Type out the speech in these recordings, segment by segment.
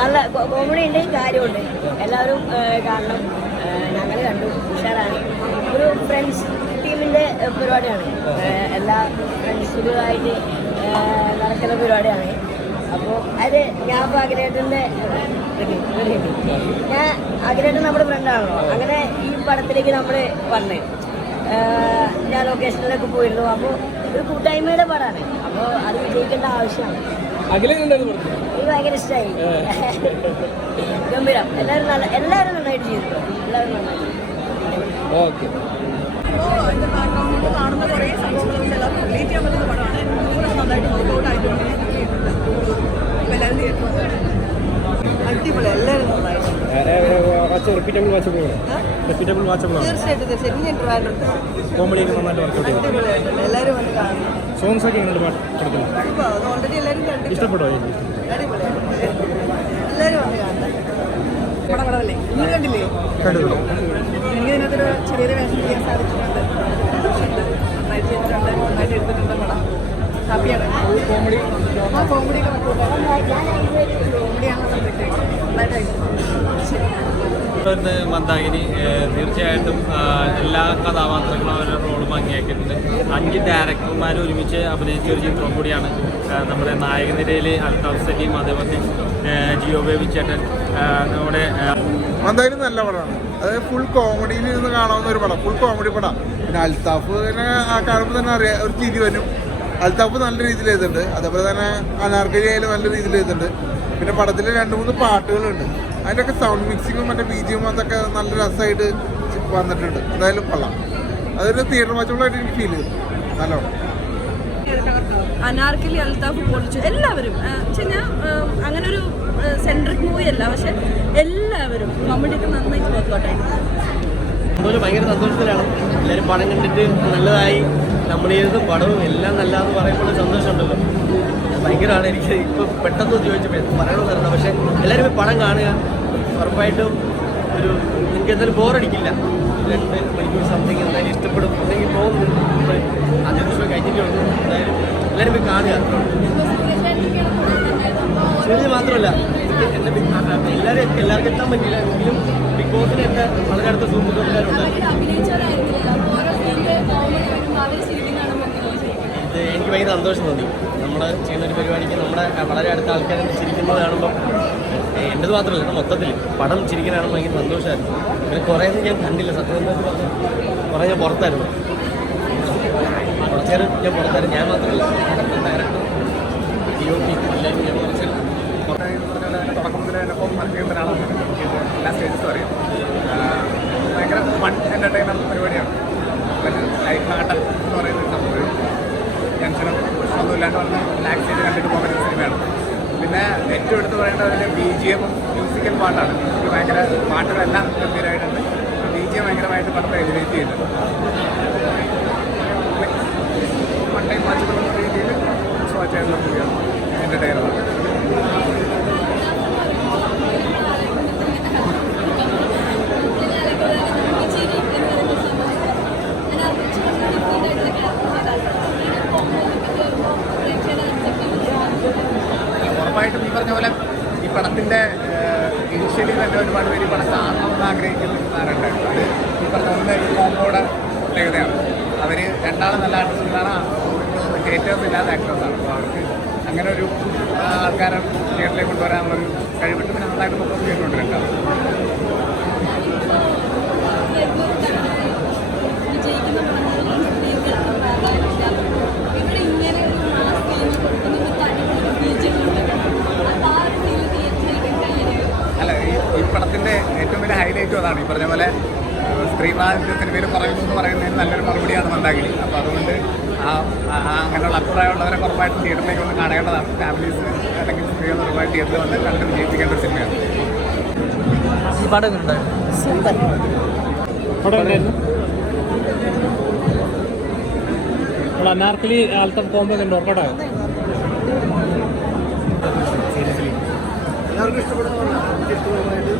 നല്ല കോമഡി ഉണ്ട്, കാര്യമുണ്ട്. എല്ലാവരും കാണണം. ഞങ്ങൾ കണ്ടു, ഉഷാറാണ്. ഒരു ഫ്രണ്ട്സ് ടീമിൻ്റെ പരിപാടിയാണ്. എല്ലാ ഫ്രണ്ട്സുകളായിട്ട് നടക്കുന്ന പരിപാടിയാണ്. അപ്പോൾ അത് ഞാൻ ഇപ്പോൾ അഖിലേട്ടൻ്റെ അഖിലേട്ടൻ നമ്മുടെ ഫ്രണ്ടാണല്ലോ. അങ്ങനെ ഈ പടത്തിലേക്ക് നമ്മൾ വന്നേ, ഞാൻ ലൊക്കേഷനിലൊക്കെ പോയിരുന്നു. അപ്പോൾ ഒരു കൂട്ടായ്മയുടെ പടമാണ്. അപ്പോൾ അത് വിജയിക്കേണ്ട ആവശ്യമാണ്. എനിക്ക് ഭയങ്കര ഇഷ്ടമായി. ഗംഭീരം. എല്ലാവരും നന്നായിട്ട് ചെയ്തിട്ടോ. എല്ലാവരും നന്നായിട്ട്. കാണുന്ന കുറേ സംഭവങ്ങളും എല്ലാവർക്കും റിലേറ്റ് ചെയ്യാൻ പറ്റുന്ന പടമാണ്. നന്നായിട്ട് വർക്കൗട്ട് ആയിട്ടുണ്ട്. എല്ലാവരും അടിപൊളി. എല്ലാവരും നന്നായിട്ട് തീർച്ചയായിട്ടും ഞാൻ ട്രാൻഡ്രത്ത് അടിപൊളിയായിട്ടുണ്ട്. എല്ലാവരും വന്ന് കാണണം. സോങ്സ് ഒക്കെ ഓൾറെഡി എല്ലാവരും കണ്ടിട്ട് ഇഷ്ടപ്പെട്ടോ? അടിപൊളിയായിട്ടുണ്ട്. എല്ലാവരും വന്ന് കാണണം. പടം കടവല്ലേ? നിങ്ങൾ കണ്ടില്ലേ? എനിക്ക് ഇതിനകത്തൊരു ചെറിയൊരു വേഷം ചെയ്യാൻ സാധിച്ചിട്ടുണ്ട്. നന്നായിട്ട് ചെയ്തിട്ടുണ്ട്, നന്നായിട്ട് എടുത്തിട്ടുണ്ട് പടം. ഹാപ്പിയാണ്. കോമഡിയൊക്കെ കോമഡിയാണ് സബ്ജക്റ്റ്. നന്നായിട്ടായിരുന്നു. മന്ദാകിനി തീർച്ചയായിട്ടും എല്ലാ കഥാപാത്രങ്ങളും അവരുടെ റോള് ഭംഗിയാക്കിയിട്ടുണ്ട്. 5 ഡയറക്ടർമാർ ഒരുമിച്ച് അഭിനയിച്ച ഒരു ചിത്രം കൂടിയാണ്. നമ്മുടെ നായകനിരയിൽ അൽതാഫ് സലീം, അതേപോലെ ജിയോ ബേബി ചേട്ടൻ. നമ്മുടെ മന്ദാകിനി നല്ല പടമാണ്. അതായത് ഫുൾ കോമഡിയിൽ ഇരുന്ന് കാണാവുന്ന ഒരു പടം, ഫുൾ കോമഡി പടം. പിന്നെ അൽതാഫിനെ കാണുമ്പോൾ തന്നെ അറിയാം, ഒരു ചിരി വരും. അൽതാഫ് നല്ല രീതിയിൽ ചെയ്തിട്ടുണ്ട്. അതേപോലെ തന്നെ അനാർക്കലി ആയാലും നല്ല രീതിയിൽ ചെയ്തിട്ടുണ്ട്. പിന്നെ പടത്തിൽ 2-3 പാട്ടുകളുണ്ട്. അതിൻ്റെയൊക്കെ സൗണ്ട് മിക്സിങ്ങും മറ്റേ BGM അതൊക്കെ നല്ല രസമായിട്ട് വന്നിട്ടുണ്ട്. എന്തായാലും കൊള്ളാം. അതൊരു തിയേറ്റർ വാച്ചബിളായിട്ട് എനിക്ക് ഫീൽ ചെയ്തു. നല്ലോണം. അനാർക്കലി, അൽതാഫ് പൊളിച്ചു. എല്ലാവരും അങ്ങനെ ഒരു സെൻട്രിക് മൂവി അല്ല, പക്ഷെ എല്ലാവരും കോമഡിയൊക്കെ നന്നായിട്ട് വർക്കൗട്ടായിരുന്നു. ഭയങ്കര സന്തോഷത്തിലാണ്. എല്ലാവരും പടം കണ്ടിട്ട് നല്ലതായി, നമ്മൾ ചെയ്തത് പടവും എല്ലാം നല്ലതെന്ന് പറയുമ്പോൾ സന്തോഷമുണ്ടല്ലോ. ഭയങ്കരമാണ്. എനിക്ക് ഇപ്പോൾ പെട്ടെന്ന് ചോദിച്ചപ്പോൾ പറയണമെന്ന് അറിയണം. പക്ഷേ എല്ലാവരും പടം കാണുക. ഉറപ്പായിട്ടും നിങ്ങൾക്ക് എന്തായാലും ബോറടിക്കില്ല. 2 മണിക്കൂർ സംതിങ് എന്തായാലും ഇഷ്ടപ്പെടും. അല്ലെങ്കിൽ പോകുന്നു 5 ദിവസം കഴിഞ്ഞിട്ടേ ഉള്ളൂ. എന്തായാലും എല്ലാവരും പോയി കാണുക. സൂര്യ മാത്രമല്ല, എല്ലാവർക്കും എത്താൻ പറ്റില്ല. എങ്കിലും ബിഗ് ബോസിന് എൻ്റെ വളരെ അടുത്ത സുഹൃത്തുക്കളെല്ലാവരും എനിക്ക് ഭയങ്കര സന്തോഷം തോന്നി. നമ്മൾ ചെയ്യുന്നൊരു പരിപാടിക്ക് നമ്മുടെ വളരെ അടുത്ത ആൾക്കാരെ ചിരിക്കുന്നത് കാണുമ്പോൾ എൻ്റെത് മാത്രമല്ല, മൊത്തത്തിൽ പടം ചിരിക്കാനാണ് ഭയങ്കര സന്തോഷമായിരുന്നു. പിന്നെ കുറേയൊന്നും ഞാൻ കണ്ടില്ല. സത്യം കുറേ ഞാൻ പുറത്തായിരുന്നു. കുറച്ചേരം ഞാൻ പുറത്തായിരുന്നു. ഞാൻ മാത്രമല്ല, ഡയറക്ടർ DOP എല്ലാവരും ഞാൻ കുറച്ച് തുടക്കം മുതൽ തന്നെ എല്ലാ സ്റ്റേജസും അറിയാം. ഭയങ്കര ഫൺ എൻ്റർടൈൻമെൻറ്റ് പരിപാടിയാണ്. ലൈഫ് നാട്ടം എന്ന് പറയുന്ന സംഭവം ടെൻഷനും ഒന്നുമില്ലാണ്ട് വന്ന് റിലാക്സ് ചെയ്ത് കണ്ടിട്ട് പോകുന്ന സിനിമയാണ്. പിന്നെ ഏറ്റവും എടുത്ത് പറയേണ്ടത് അതിൻ്റെ BGM മ്യൂസിക്കൽ പാട്ടാണ്. ഭയങ്കര പാട്ടുകളെല്ലാം ഗംഭീരമായിട്ടുണ്ട്. BGM ഭയങ്കരമായിട്ട് പടത്തെ എലിവേറ്റ് ചെയ്തിട്ടുണ്ട്. വൺ ടൈം വാച്ചബിൾ എന്ന രീതിയിൽ വാച്ച് ചെയ്യുന്ന മൂവിയാണ്. എൻ്റർടൈനറാണ്. ഉറപ്പായിട്ടും ഈ പറഞ്ഞ പോലെ ഈ പടത്തിൻ്റെ ഇനിഷ്യലി തന്നെ ഒരുപാട് പേര് ഈ പടം കാണണമെന്ന് ആഗ്രഹിക്കുന്നുണ്ടായിരുന്നു. അത് ഈ പറഞ്ഞ ഒന്ന് കോമ്പോയുടെ പ്രത്യേകതയാണ്. അവർ രണ്ടാളും നല്ല ആർട്ടിസ്റ്റുകളാണ്, ഹേറ്റേഴ്സ് ഇല്ലാത്ത ആക്ടേഴ്സാണ്. അപ്പോൾ അവർക്ക് അങ്ങനെ ഒരു ആൾക്കാരെ തിയേറ്ററിലേക്ക് കൊണ്ടുവരാനുള്ളൊരു കഴിവിട്ട് പിന്നെ നന്നായിട്ട് പെർഫോം ചെയ്തിട്ടുണ്ട് രണ്ടാളും. അല്ല, ഈ പടത്തിൻ്റെ ഏറ്റവും വലിയ ഹൈലൈറ്റും അതാണ്. ഈ പറഞ്ഞ പോലെ സ്ത്രീവാദിത്യ സിനിമയിൽ പറയുന്നു എന്ന് പറയുന്നതിന് നല്ലൊരു മറുപടിയാണ് മന്ദാകിനി. അപ്പോൾ അതുകൊണ്ട് അങ്ങനെയുള്ള അഭിപ്രായമുള്ളവരെ ഉറപ്പായിട്ടും തിയേറ്ററിലേക്ക് വന്ന് കാണേണ്ടതാണ്. ഫാമിലീസ് അല്ലെങ്കിൽ സ്ത്രീകൾ ഉറപ്പായിട്ട് തിയേറ്ററിൽ വന്ന് കണ്ട് വിജയിപ്പിക്കേണ്ട ഒരു സിനിമയാണ്. ഈ പടം ഉണ്ടായിരുന്നു. അനാർക്കലി അൽതാഫ് കോമ്പോ കണ്ട് വർക്കൗട്ടായോ? എല്ലാവർക്കും ഇഷ്ടപ്പെടുന്നതാണ്. എനിക്ക് ഇഷ്ടപ്പെടുന്നതായിട്ട്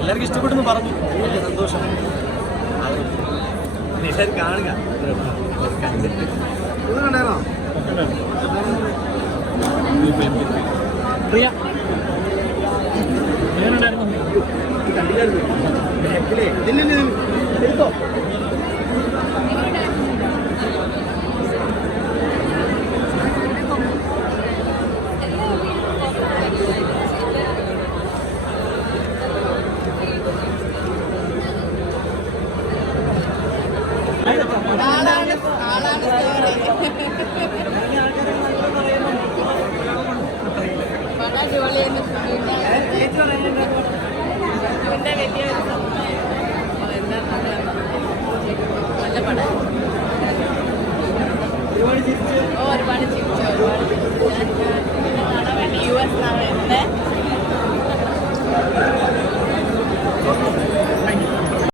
എല്ലാവർക്കും ഇഷ്ടപ്പെടുന്നു പറഞ്ഞു. വലിയ സന്തോഷം. എല്ലാവരും കാണുക. കണ്ടായിരുന്നോ? പ്രിയ എങ്ങനെയുണ്ടായിരുന്നു? കണ്ടില്ലായിരുന്നു. ബാക്കിലേ. എടുത്തോ